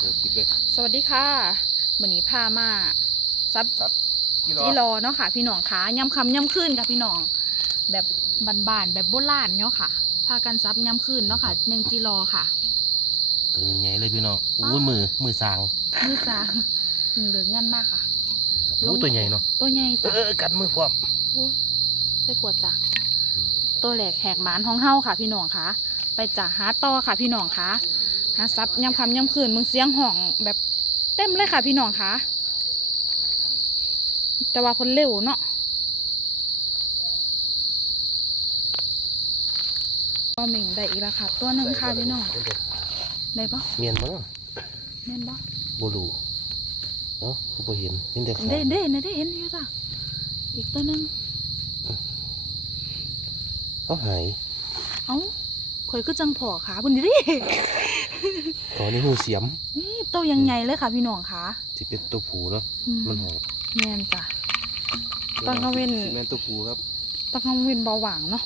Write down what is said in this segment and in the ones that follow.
เดี๋ยวคลิปเลยสวัสดีค่ะวันนี้พามาซับซับกี่รอจีรอเนาะค่ะ พี่น้องคะย่ำคำย่ำขึ้นค่ะพี่น้อง แบบบานๆแบบโบราณเนาะค่ะ พากันซับย่ำขึ้นเนาะค่ะเมงจีรอค่ะ ตัวใหญ่ๆเลยพี่น้องอู้มือมือสางมือสางถึงเหลืองงันมากค่ะ อู้ตัวใหญ่เนาะตัวใหญ่เอจ้ะอเออกัดมือพร้อมอุ้ยใส่ขวดจ้ะตัวแหลกแหกหมานห้องเฮาค่ะ พี่น้องคะไปจ่าหาต่อค่ะพี่น้องคะ หาซับย่ำคำย่ำคืนมึงเสียงห้องแบบเต็มเลยค่ะพี่น้องคะแต่ว่าคนเร็วเนาะก็เหม่งได้อีกแล้วค่ะ ตัวหนึ่งค่ะพี่น้องได้ปะเมียนบ่เนาะแม่นปะบ่รู้เนาะกูบ่เห็นเห็นแต่ขาได้ได้ได้ได้เห็นอยู่จ้ะอีกตัวหนึ่งเขาหายเอ้าข่อยก็จังผอขาบุญดิ ตอนนี้หูเสียมนี่ตัวยังไงเลยค่ะพี่น้องคะสิเป็นตัวผูเนาะอืมมันหอมแม่นจ้ะตอนกลางเว้นสิแม่นตัวผูครับตะกังเวินเบาหวางเนาะ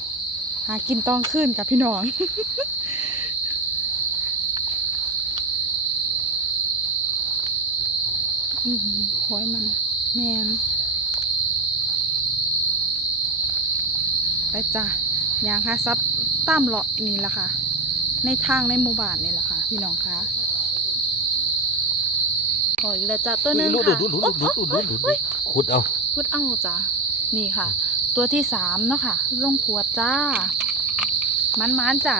หากินตอนขึ้นกับพี่น้องอืมหอยมันแมนไปจ้ะยางหาซับตามเลาะนี่แหละค่ะ ในทางในหมู่บ้านนี่แหละค่ะ พี่น้องคะขออีกแล้วจ้ะตัวหนึงดูค่ะดูดูดูดูดูดูดูขุดเอาพุดเอาจ้ะนี่ค่ะ ตัวที่สามเนาะค่ะลงขวดจ้ามันมันๆจ้ะ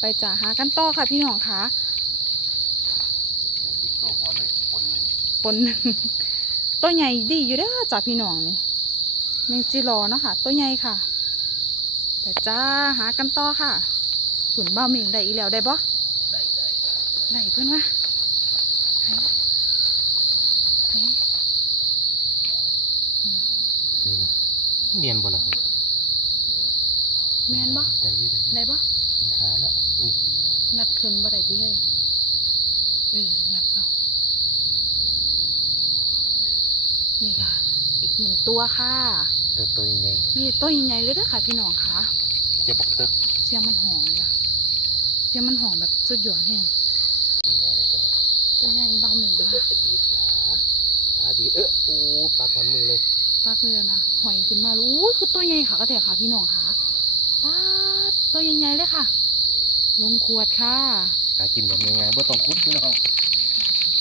ไปจ้ะหากันต่อค่ะ พี่น้องค่ะตัวพอเลยคนนึงปนหนึ่งตัวใหญ่ดีอยู่เด้อจ้ะพี่น้องนี่แมงจีรอเนาะค่ะ ตัวใหญ่ค่ะ ไปจ้าหากันต่อค่ะขุนบ้าเมงได้อีกแล้วได้บ่ได้เพื่อนวะไหนไหนนี่นะเมียนบ่ล่ะครับแมนบ่ได้อยี่ได้อยี่ได้บ่เป็นขาละอุ้ยงัดขึ้นบ่ได้ดีเฮ้ยเอองัดเอานี่ค่ะ อีกหนึ่งตัวค่ะตัวตัวใหญ่มีตัวใหญ่ๆเลยเด้อค่ะพี่น้องค่ะ จะบอกเถอะเสียงมันหองเลยอะเสียงมันหองแบบสุดยอดแห้งนี่ไงในตัวนี้ตัวใหญ่เบาหนึ่งค่ะดีดขาขาดีดเออโอ้ปากขอนมือเลยปากเลยอะนะหอยขึ้นมาแล้วอุ้ยคือตัวใหญ่ค่ะก็แต่ค่ะพี่น้องค่ะป้าดตัวใหญ่ๆเลยค่ะ ลงขวดค่ะหากินแบบง่ายๆบ่ต้องคุดพี่น้อง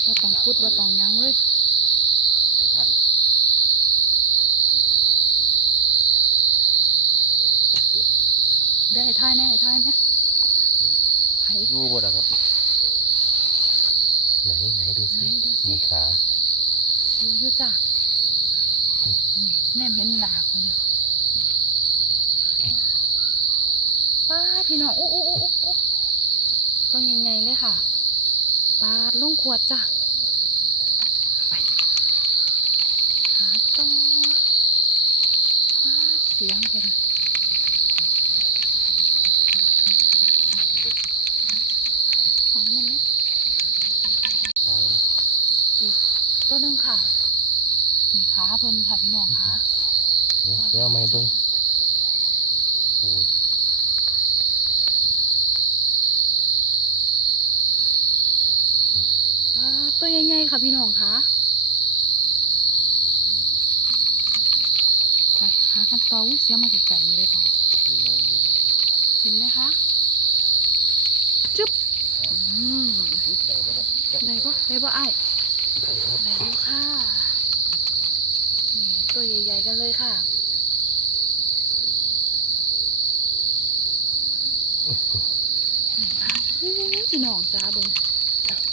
ว่าต้องคุดว่าต้องหยั้งเลย ของท่าน ได้ท่ายแน่ท่ายแน่ไผอยู่บ่ล่ะครับ ไหนไหนดูไหนสิดูสิ มีขา อยู่อยู่จ้ะนี่แน่เห็นดากมันอยู่ป้าดพี่น้องโอ้โอ้โอ้โอ้โอ้ตัวใหญ่ๆเลยค่ะ ปาดลงขวดจ้ะไปหาต่อป้าดเสียงเป็นของมันเนาะ ขามัน ตัวหนึงค่ะ นี่ ขาเพิ่นค่ะพี่น้องค่ะเนี่ยเดี๋ยวเอาไม้เบิ้งโอ้ยอ่าตัวใหญ่ๆค่ะพี่น้องค่ะไปหากันต่ออุ๊ยเสียงมาไกลๆนี่ได้พอนี่ไงนี่ไงเห็นไหมคะจุ๊บอืมอุ๊ยได้บ่เนี่ยได้ปะได้ปะไอ้าย ได้ครับได้ดูค่ะนี่ ตัวใหญ่ ๆ กันเลยค่ะ พี่น้องจ้าเบิง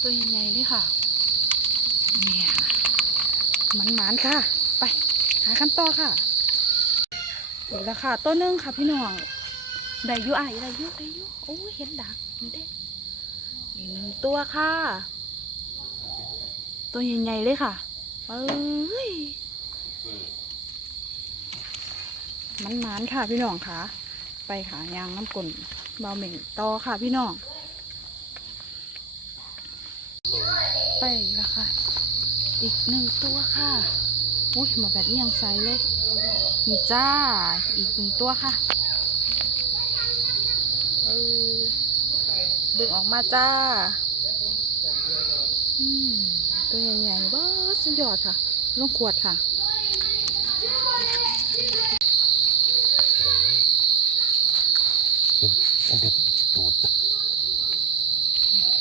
ตัวใหญ่ๆเลยค่ะเนี่ยมันหมานๆค่ะ ไป หากันต่อค่ะนี่แหละค่ะตัวนึงค่ะพี่น้องได้ยุอะได้ยุได้ยุโอ้ยเห็นดักนี่เด้อีกหนึ่งตัวค่ะ ตัวใหญ่ๆเลยค่ะเอ้ย มันมานค่ะ พี่น้องค่ะ ไปค่ะยางน้ำกลนเบาเหม่งต่อค่ะพี่น้อง ไปล้วค่ะ อีกหนึ่งตัวค่ะ อุ้ยมาแบบนี้ยังใสเลยนี่จ้า อีกหนึ่งตัวค่ะเออดึงออกมาจ้า ตัวใหญ่ๆบ้าสุดยอดค่ะลงขวดค่ะ เห็น มันจะตูด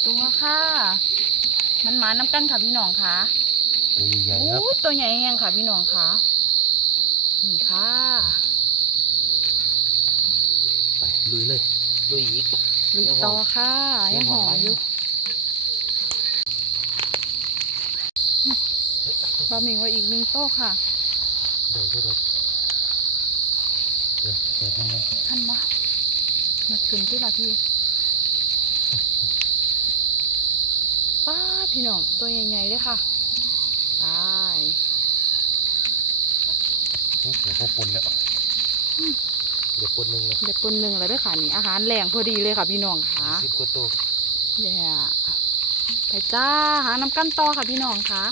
ตัวค่ะ มันหมาน้ำกันค่ะพี่น้องค่ะตัวใหญ่ๆครับยตัวใหญ่แหงค่ะพี่น้องค่ะ นี่ค่ะ ไปลุยเลยลุยอีกลุยต่อค่ะ ยังหออมอยู่บะหมี่ไว้อีกหนึ่งโต๊ะค่ะเดี๋ยวก็รถเดี๋ยวเดี๋ยวทำไมท่านมา มาขึ้นที่ละพี่ป้าดพี่น้องตัวใหญ่ๆเลยค่ะไปเดี๋ยวพอปนแล้วเดี๋ยวปนหนึ่งเลยเด็กคนหนึ่งแล้วด้วยค่ะนี่อาหารแรงพอดีเลยค่ะพี่น้องค่ะสิบกว่าตัวเดี๋ยวไปจ้าหาน้ำกันต่อค่ะพี่น้องค่ะ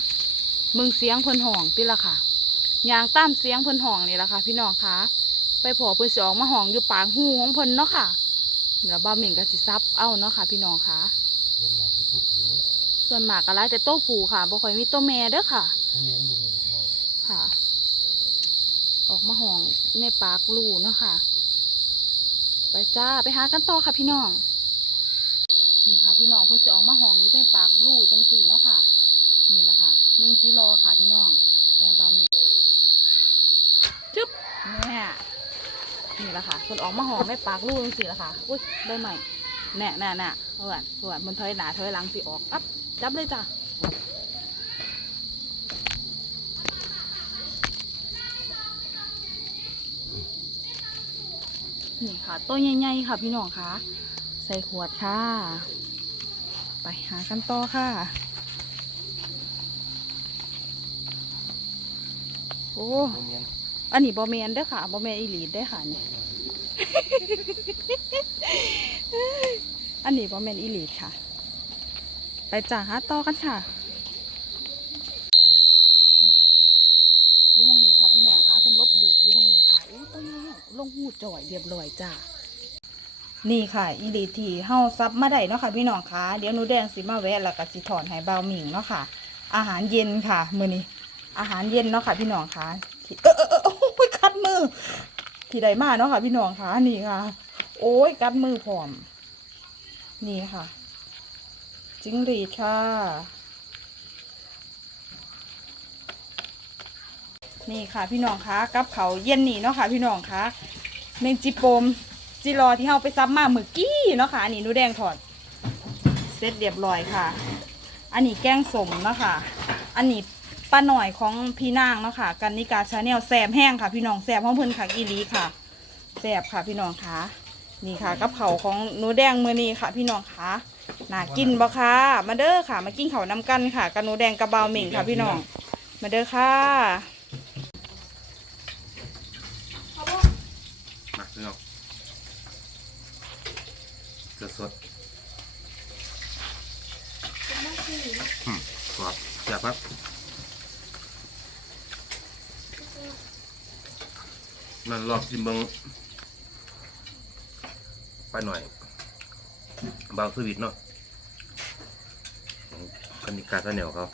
มึงเสียงเพิ่นห้องติละค่ะยางตามเสียงเพิ่นห้องนี่ละค่ะ พี่น้องค่ะ ไปพอเพิ่นสิออกมาห้องอยู่ปากหูของเพิ่นเนาะค่ะเดี๋ยวบ้าหมิ่งก็สิซับเอ้าเนาะค่ะ พี่น้องค่ะเลี้ยงมาที่ตุ๊กหูส่วนหมากก็ไล่แต่โต๊ะผูค่ะบ่ค่อยมีโต๊ะแม่เด้อค่ะ ค่ะ ออกมาห้องในปากรูเนาะค่ะ ไปจ้าไปหากันต่อค่ะพี่น้อง นี่ค่ะ พี่น้องเพื่อจะออกมาห้องอยู่ในปากรูจังสี่เนาะค่ะ นี่แหละค่ะเมงจีรอค่ะพี่น้องแม่บ้าหมีจึ๊บแน่ นี่แหละค่ะคนออกมาห้องในปากรูจังสี่ละค่ะ อุ้ยได้ไหม่แน่แน่แน่เพื่อนเพื่อนมันถอยหนาถอยหลังสิออกอัพจับเลยจ้ะนี่ค่ะตัวใหญ่ๆค่ะพี่น้องค่ะ ใส่ขวดค่ะ ไปหากันต่อค่ะ โอ้ อันนี้บอแมนเด้อค่ะบอแมนอีหลีเด้อค่ะนี่อันนี้บอแมนอีหลีค่ะ ไปจ่าหาต่อกันค่ะอยู่หมงนี้ค่ะพี่น้องค่ะคนลบหลีกอยู่หมงนี้ค่ะอู้ตัวใหญ่ๆลงหูจ่อยเรียบร้อยจ้านี่ค่ะ อีหลีทีเฮาซับมาได้เนาะค่ะพี่น้องคะเดี๋ยวหนูแดงสิมาแวะแล้วก็สิถอนให้เบาหมิงเนาะค่ะ อาหารเย็นค่ะมื้อนี้อาหารเย็นเนาะค่ะพี่น้องคะที่เออเออเออ มือ ที่ใดมาเนาะค่ะพี่น้องคะนี่ค่ะ โอ้ยกัดมือพร้อม นี่ค่ะ จิ้งหรีดค่ะ นี่ค่ะพี่น้องคะกับเขาเย็นนี่เนาะค่ะ พี่น้องคะเมงจิปมจิรอที่เฮาไปซับมาเมื่อกี้เนาะค่ะอันนี้นูแดงถอดเสร็จเรียบร้อยค่ะ อันนี้แกงสมเนาะค่ะ อันนี้ ป้าหน่อยของพี่นางเนาะค่ะกันนิกาชาแนลแสบแห้งค่ะ พี่น้องแสบห้องเพิ่นค่ะอีหลีค่ะแสบค่ะพี่น้องค่ะ นี่ค่ะกับเขาวของหนูแดงมือนี้ค่ะ พี่น้องค่ะน่ากินบ่ค่ะมาเด้อค่ะ มากินเขาวน้ำกันค่ะกับหนูแดงกระเบาเหม่งค่ะ พี่น้องมาเด้อค่ะมาพี่น้องสดสดอืมกรอบแซ่บครับ มันลองชิมเบิงไปหน่อยเบาสวิตเนาะของคณิกาตะเหนียวเขา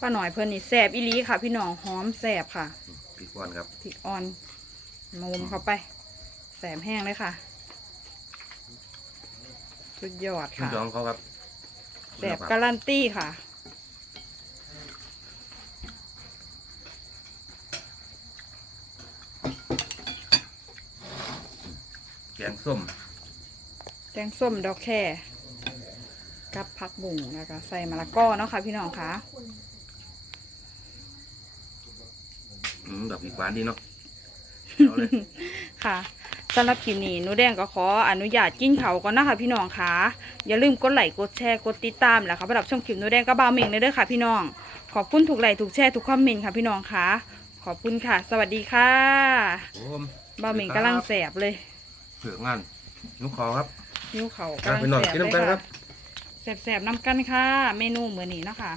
ป้าหน่อยเพิ่นนี่แสบอีหลีค่ะ พี่น้องหอมแสบค่ะพริกอ่อนครับพริกอ่อนมุมเข้าไป แสบแห้งเลยค่ะ สุดยอดชุดค่ะยองเขาครับ แสบการันตีค่ะ แกงส้ม แกงส้มดอกแค่กับผักบุ้งแล้วก็ใส่มะละกอเนาะค่ะพี่น้องค่ะอืมดอกพริกหวานดีเนาะเอาเลย ค่ะ สำหรับคลิปนี้หนูแดงก็ขออนุญาตกินเขาวก่อนนะคะพี่น้องค่ะอย่าลืมกดไลค์กดแชร์กดติดตามแล้วค่ะสำหรับช่องคลิปหนูแดงก็บาวเมงเลยเด้อค่ะ พี่น้อง ขอบคุณถูกไลค์ถูกแชร์ทุกคอมเมนต์ค่ะพี่น้องค่ะขอบคุณค่ะ สวัสดีค่ะโอ้มบาวเมงกำลังแสบเลยเผือกงานนุกคอครับนิ้วเขาครับกำลังพี่น้องแสบกินเลยน้ำกันครัค่ะบ แสบๆน้ำกันค่ะ เมนูเหมือนนี้เนาะค่ะ